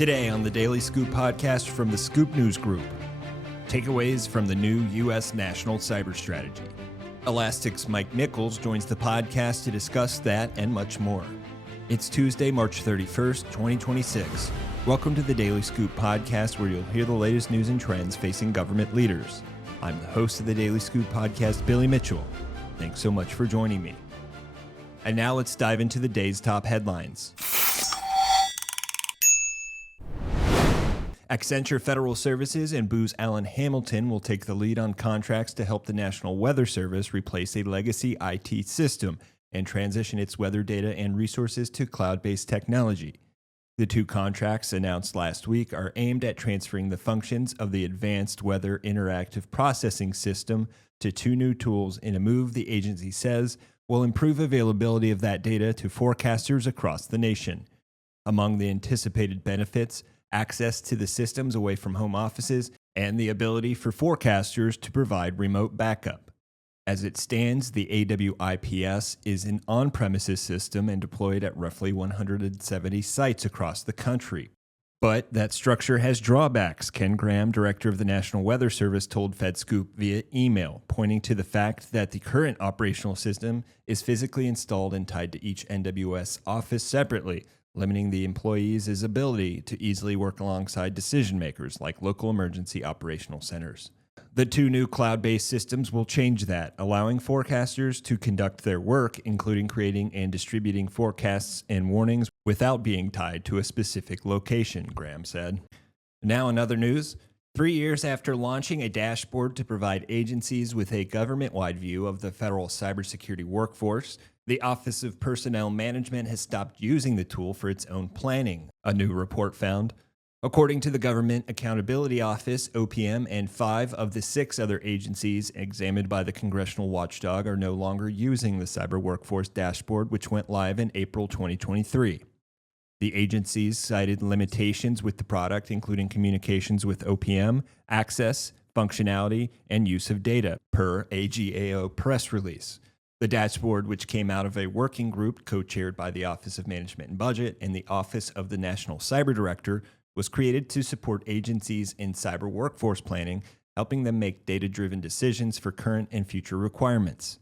Today on the Daily Scoop podcast from the Scoop News Group, takeaways from the new U.S. National Cyber Strategy. Elastic's Mike Nichols joins the podcast to discuss that and much more. It's Tuesday, March 31st, 2026. Welcome to the Daily Scoop podcast, where you'll hear the latest news and trends facing government leaders. I'm the host of the Daily Scoop podcast, Billy Mitchell. Thanks so much for joining me. And now let's dive into the day's top headlines. Accenture Federal Services and Booz Allen Hamilton will take the lead on contracts to help the National Weather Service replace a legacy IT system and transition its weather data and resources to cloud-based technology. The two contracts announced last week are aimed at transferring the functions of the Advanced Weather Interactive Processing System to two new tools in a move the agency says will improve availability of that data to forecasters across the nation. Among the anticipated benefits, access to the systems away from home offices, and the ability for forecasters to provide remote backup. As it stands, the AWIPS is an on-premises system and deployed at roughly 170 sites across the country. But that structure has drawbacks, Ken Graham, director of the National Weather Service, told FedScoop via email, pointing to the fact that the current operational system is physically installed and tied to each NWS office separately, limiting the employees' ability to easily work alongside decision makers like local emergency operational centers. The two new cloud-based systems will change that, allowing forecasters to conduct their work, including creating and distributing forecasts and warnings without being tied to a specific location, Graham said. Now in other news, 3 years after launching a dashboard to provide agencies with a government-wide view of the federal cybersecurity workforce, the Office of Personnel Management has stopped using the tool for its own planning, a new report found. According to the Government Accountability Office, OPM and 5 of the 6 other agencies examined by the congressional watchdog are no longer using the Cyber Workforce Dashboard, which went live in April 2023. The agencies cited limitations with the product, including communications with OPM, access, functionality, and use of data, per a GAO press release. The dashboard, which came out of a working group co-chaired by the Office of Management and Budget and the Office of the National Cyber Director, was created to support agencies in cyber workforce planning, helping them make data-driven decisions for current and future requirements.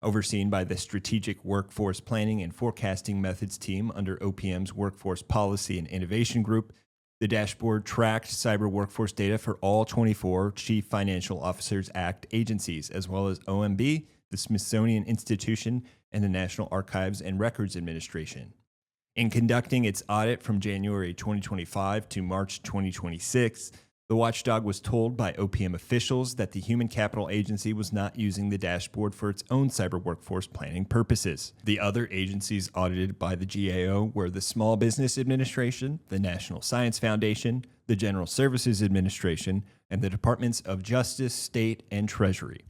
Overseen by the Strategic Workforce Planning and Forecasting Methods team under OPM's Workforce Policy and Innovation Group, the dashboard tracked cyber workforce data for all 24 Chief Financial Officers Act agencies, as well as OMB, the Smithsonian Institution, and the National Archives and Records Administration. In conducting its audit from January 2025 to March 2026, the watchdog was told by OPM officials that the Human Capital Agency was not using the dashboard for its own cyber workforce planning purposes. The other agencies audited by the GAO were the Small Business Administration, the National Science Foundation, the General Services Administration, and the Departments of Justice, State, and Treasury.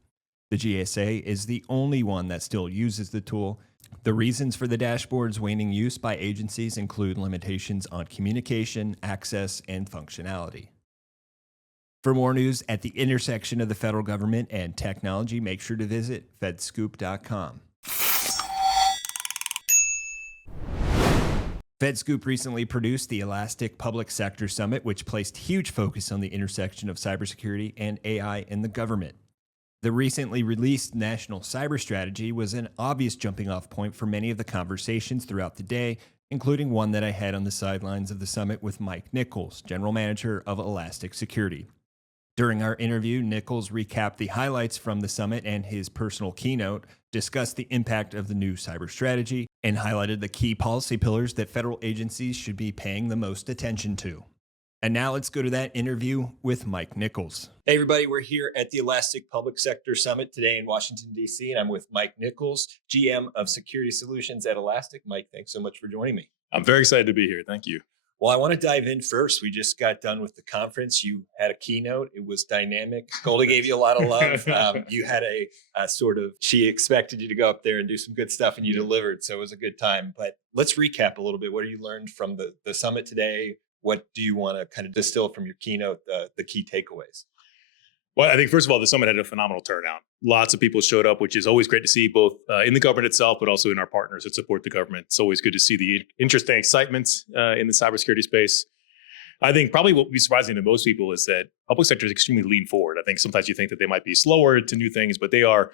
The GSA is the only one that still uses the tool. The reasons for the dashboard's waning use by agencies include limitations on communication, access, and functionality. For more news at the intersection of the federal government and technology, make sure to visit fedscoop.com. FedScoop recently produced the Elastic Public Sector Summit, which placed huge focus on the intersection of cybersecurity and AI in the government. The recently released National Cyber Strategy was an obvious jumping-off point for many of the conversations throughout the day, including one that I had on the sidelines of the summit with Mike Nichols, General Manager of Elastic Security. During our interview, Nichols recapped the highlights from the summit and his personal keynote, discussed the impact of the new cyber strategy, and highlighted the key policy pillars that federal agencies should be paying the most attention to. And now let's go to that interview with Mike Nichols. Hey, everybody, we're here at the Elastic Public Sector Summit today in Washington, D.C., and I'm with Mike Nichols, GM of Security Solutions at Elastic. Mike, thanks so much for joining me. I'm very excited to be here. Thank you. Well, I want to dive in first. We just got done with the conference. You had a keynote. It was dynamic. Golda gave you a lot of love. You had a sort of, she expected you to go up there and do some good stuff, and you delivered. So it was a good time. But let's recap a little bit. What have you learned from the summit today? What do you want to kind of distill from your keynote, the key takeaways? Well, I think, first of all, the summit had a phenomenal turnout. Lots of people showed up, which is always great to see, both in the government itself, but also in our partners that support the government. It's always good to see the interest and excitement in the cybersecurity space. I think probably what would be surprising to most people is that public sector is extremely lean forward. I think sometimes you think that they might be slower to new things, but they are.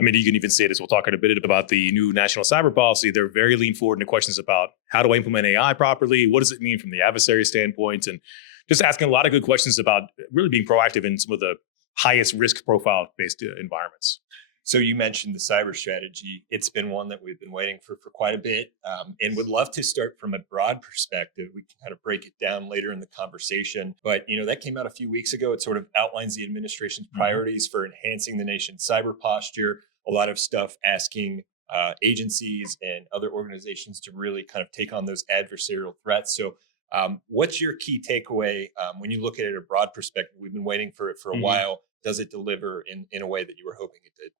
I mean, you can even say this. We'll talk in a bit about the new national cyber policy. They're very lean forward into questions about how do I implement AI properly? What does it mean from the adversary standpoint? And just asking a lot of good questions about really being proactive in some of the highest risk profile based environments. So you mentioned the cyber strategy. It's been one that we've been waiting for quite a bit, and would love to start from a broad perspective. We can kind of break it down later in the conversation. But, that came out a few weeks ago. It sort of outlines the administration's priorities for enhancing the nation's cyber posture. A lot of stuff asking agencies and other organizations to really kind of take on those adversarial threats. So what's your key takeaway when you look at it at a broad perspective? We've been waiting for it for a while. Does it deliver in a way that you were hoping it did?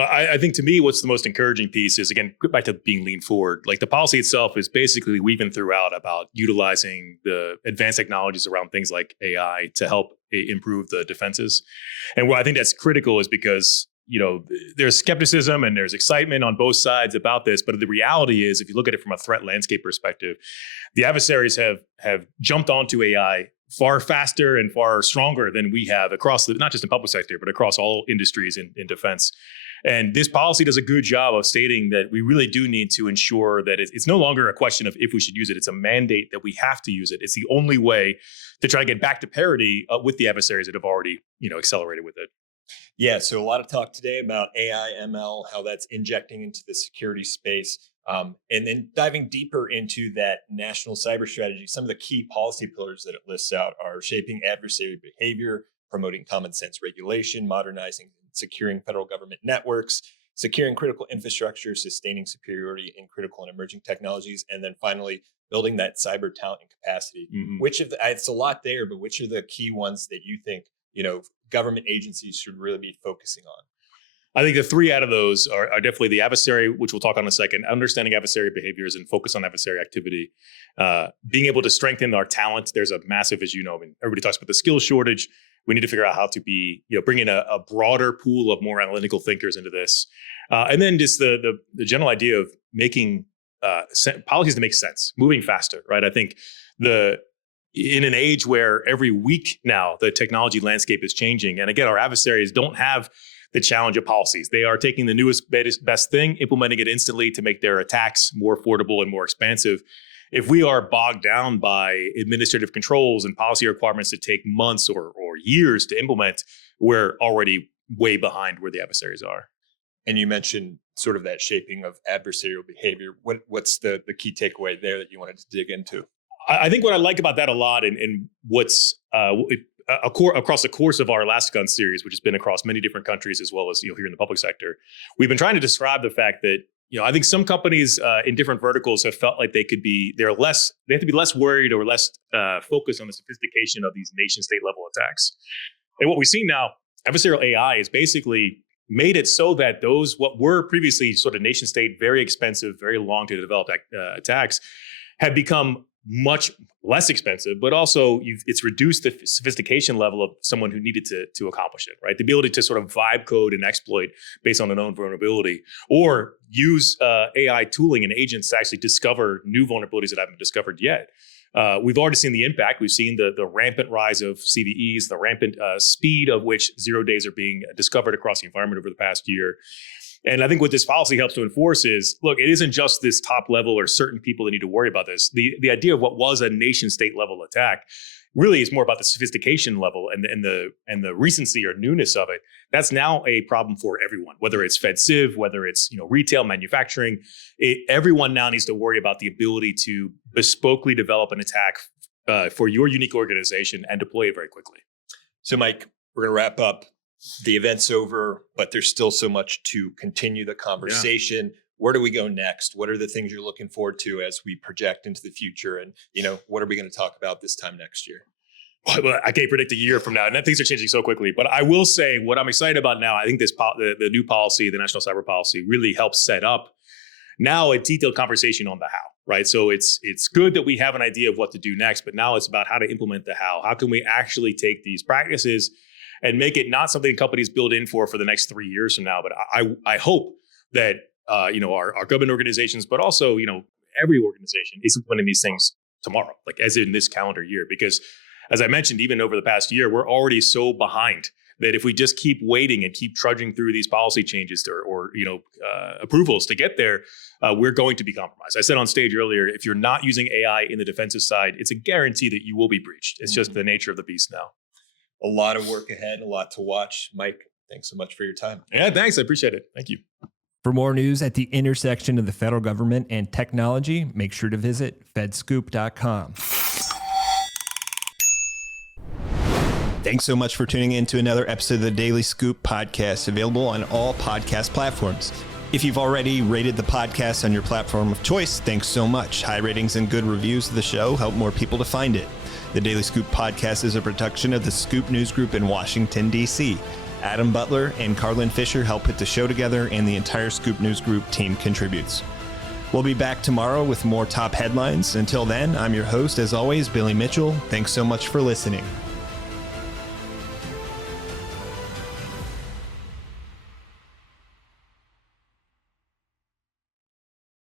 I think to me, what's the most encouraging piece is, again, back to being lean forward. Like the policy itself is basically weaving throughout about utilizing the advanced technologies around things like AI to help improve the defenses. And what I think that's critical is because, there's skepticism and there's excitement on both sides about this. But the reality is, if you look at it from a threat landscape perspective, the adversaries have jumped onto AI far faster and far stronger than we have across not just in public sector, but across all industries in defense. And this policy does a good job of stating that we really do need to ensure that it's no longer a question of if we should use it. It's a mandate that we have to use it. It's the only way to try to get back to parity with the adversaries that have already, accelerated with it. Yeah, so a lot of talk today about AI, ML, how that's injecting into the security space. And then diving deeper into that national cyber strategy, some of the key policy pillars that it lists out are shaping adversary behavior, promoting common sense regulation, modernizing and securing federal government networks, securing critical infrastructure, sustaining superiority in critical and emerging technologies, and then finally building that cyber talent and capacity. Which of it's a lot there, but which are the key ones that you think government agencies should really be focusing on? I think the three out of those are definitely the adversary, which we'll talk on in a second, understanding adversary behaviors and focus on adversary activity, being able to strengthen our talent. There's a massive, as everybody talks about the skill shortage. We need to figure out how to be, bring in a broader pool of more analytical thinkers into this. And then just the general idea of making policies to make sense, moving faster, right? I think in an age where every week now the technology landscape is changing. And again, our adversaries don't have the challenge of policies. They are taking the newest, best thing, implementing it instantly to make their attacks more affordable and more expansive. If we are bogged down by administrative controls and policy requirements that take months or years to implement, we're already way behind where the adversaries are. And you mentioned sort of that shaping of adversarial behavior. What's the key takeaway there that you wanted to dig into? I think what I like about that a lot, and what's across the course of our Last Gun series, which has been across many different countries as well as here in the public sector, we've been trying to describe the fact that I think some companies in different verticals have felt like they have to be less worried or less focused on the sophistication of these nation state level attacks. And what we've seen now, adversarial AI is basically made it so that those what were previously sort of nation state, very expensive, very long to develop attacks have become much less expensive, but also it's reduced the sophistication level of someone who needed to accomplish it, right? The ability to sort of vibe code and exploit based on a known vulnerability, or use AI tooling and agents to actually discover new vulnerabilities that haven't been discovered yet. We've already seen the impact. We've seen the rampant rise of CVEs, the rampant speed of which 0 days are being discovered across the environment over the past year. And I think what this policy helps to enforce is, look, it isn't just this top level or certain people that need to worry about this. The idea of what was a nation state level attack really is more about the sophistication level and the recency or newness of it. That's now a problem for everyone, whether it's Fed Civ, whether it's retail, manufacturing. Everyone now needs to worry about the ability to bespokely develop an attack for your unique organization and deploy it very quickly. So, Mike, we're going to wrap up. The event's over, but there's still so much to continue the conversation. Yeah. Where do we go next? What are the things you're looking forward to as we project into the future? And, what are we going to talk about this time next year? Well, I can't predict a year from now, and things are changing so quickly. But I will say what I'm excited about now, I think the new policy, the national cyber policy, really helps set up now a detailed conversation on the how, right? So it's good that we have an idea of what to do next, but now it's about how to implement the how. How can we actually take these practices and make it not something companies build in for the next 3 years from now? But I hope that our government organizations, but also every organization is implementing these things tomorrow, like as in this calendar year. Because as I mentioned, even over the past year, we're already so behind that if we just keep waiting and keep trudging through these policy changes or approvals to get there, we're going to be compromised. I said on stage earlier, if you're not using AI in the defensive side, it's a guarantee that you will be breached. It's just the nature of the beast now. A lot of work ahead, a lot to watch. Mike, thanks so much for your time. Yeah, thanks. I appreciate it. Thank you. For more news at the intersection of the federal government and technology, make sure to visit fedscoop.com. Thanks so much for tuning in to another episode of the Daily Scoop podcast, available on all podcast platforms. If you've already rated the podcast on your platform of choice, thanks so much. High ratings and good reviews of the show help more people to find it. The Daily Scoop podcast is a production of the Scoop News Group in Washington, D.C. Adam Butler and Carlin Fisher help put the show together, and the entire Scoop News Group team contributes. We'll be back tomorrow with more top headlines. Until then, I'm your host, as always, Billy Mitchell. Thanks so much for listening.